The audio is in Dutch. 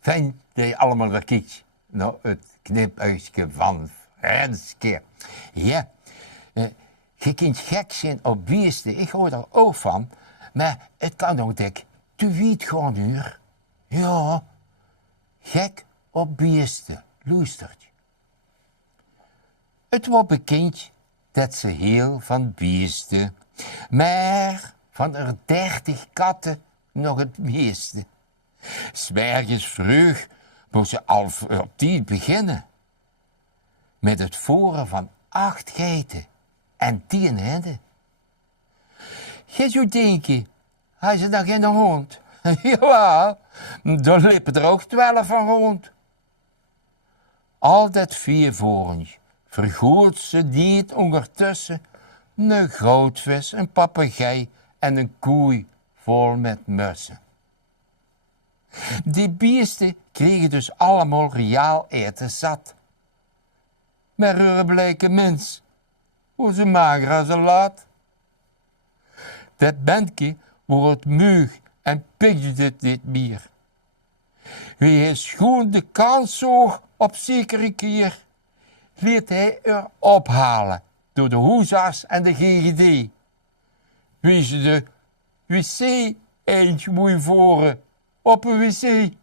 Fijn dat je allemaal weer kijkt naar het knipuitje van Renske. Ja, je kunt gek zijn op beesten, ik hoor er ook van, maar het kan ook dik te wiet gaan uur. Ja, gek op beesten, luistert. Het wordt bekend dat ze heel van beesten, maar van er 30 katten nog het meeste. 'S Morgens vroeg moest ze al op tijd beginnen. Met het voeren van 8 geiten en 10 henden. Je zou denken, hij ze dan geen hond? Ja, daar liepen er ook 12 van rond. Al dat 4 vorens vergoed ze niet ondertussen een goudvis, een papegaai en een koei vol met mussen. Die beesten kregen dus allemaal reaal eten zat. Maar er blijken mens, hoe ze mager als een laat. Dat bandje wordt muug en pikt dit niet meer. Wie hij schoon de kans zoog op zekere keer, liet hij er ophalen door de hoeza's en de GGD. Wie ze de wc eentje moet voeren op een wc.